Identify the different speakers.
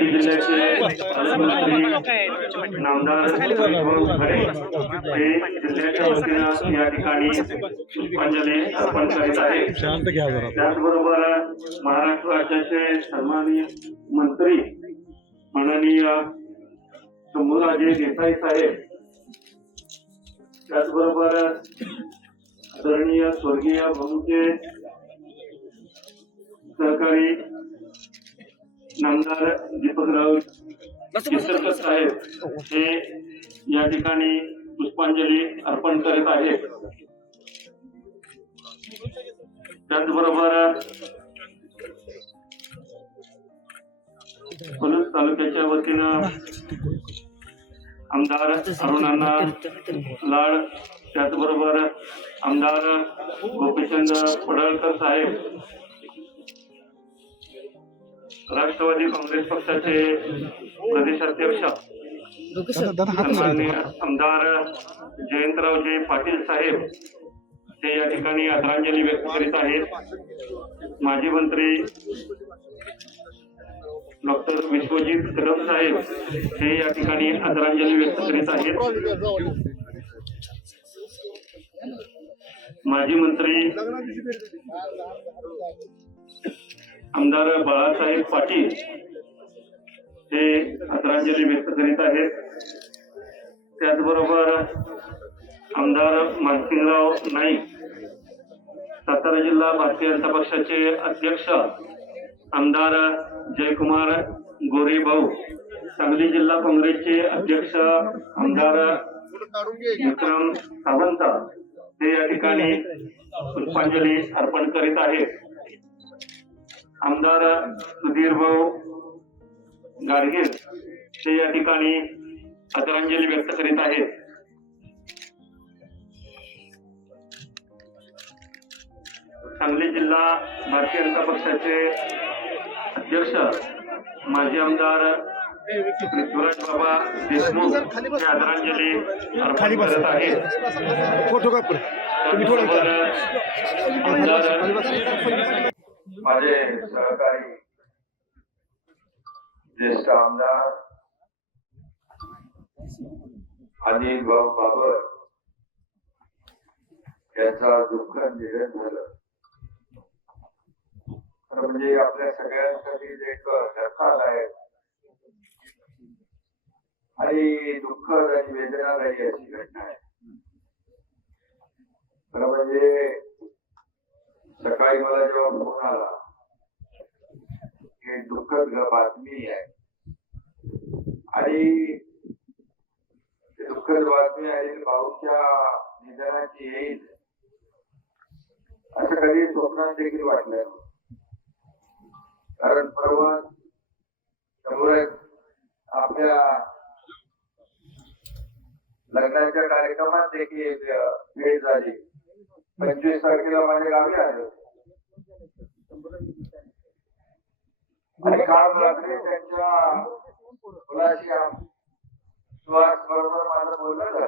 Speaker 1: जिल्ह्याचे पालकमंत्री नामदार वैभव खरे हे जिल्ह्याच्या वतीनं या ठिकाणी पुष्पांजली अर्पण करीत आहेत.
Speaker 2: शांत घ्या जरा.
Speaker 1: त्याचबरोबर महाराष्ट्र राज्याचे सन्माननीय मंत्री माननीय शंभूराजे देसाई साहेब त्याचबरोबर आदरणीय स्वर्गीय भाऊचे सहकारी नामदार दीपकराव चित्रकर साहेब हे या ठिकाणी पुष्पांजली अर्पण करीत आहेत. त्याचबरोबर पलूस तालुक्याच्या वतीनं आमदार अरुणांना लाड त्याचबरोबर आमदार गोपीचंद पडळकर साहेब राष्ट्रवादी काँग्रेस पक्षाचे प्रदेशाध्यक्ष सन्माननीय आमदार जयंतरावजी पाटील साहेब ते या ठिकाणी आदरांजली व्यक्त करीत आहेत. माजी मंत्री डॉक्टर विश्वजित कदम साहेब हे या ठिकाणी आदरांजली व्यक्त करीत आहेत. माजी मंत्री आमदार बाळासाहेब पाटील हे आदरांजली व्यक्त करीत आहेत. त्याचबरोबर आमदार मानसिंगराव नाईक सातारा जिल्हा भारतीय जनता पक्षाचे अध्यक्ष आमदार जयकुमार गोरे भाऊ सांगली जिल्हा काँग्रेसचे अध्यक्ष आमदार विक्रम सावंत हे या ठिकाणी पुष्पांजली अर्पण करीत आहेत. आमदार सुधीर भाऊ गाडगीळ ते या ठिकाणी आदरांजली व्यक्त करीत आहेत. सांगली जिल्हा भारतीय जनता पक्षाचे अध्यक्ष माजी आमदार पृथ्वीराज बाबा देशमुख हे आदरांजली अर्पण करत आहेत. आमदार
Speaker 3: माझे सहकारी ज्येष्ठ आमदार अनिल भाऊ बाबर यांचा दुःखद निधन झालं. खरं म्हणजे आपल्या सगळ्यांसाठी एक धक्काच आहे. आणि दुःखद आणि वेदनादायी अशी घटना आहे. खरं म्हणजे सकाळी मला जेव्हा फोन आला दुःखद बातमी आहे. आणि दुःखद बातमी आहे भाऊच्या निधनाची येईल असं कधी स्वप्नात देखील वाटलं कारण परवा समोरच आपल्या लग्नाच्या कार्यक्रमात देखील भेट झाली. पंचवीस तारखेला माझ्या गावी आले. आणि काल रात्री त्यांच्या मुलाशी सुहास बरोबर माझं बोलणं झालं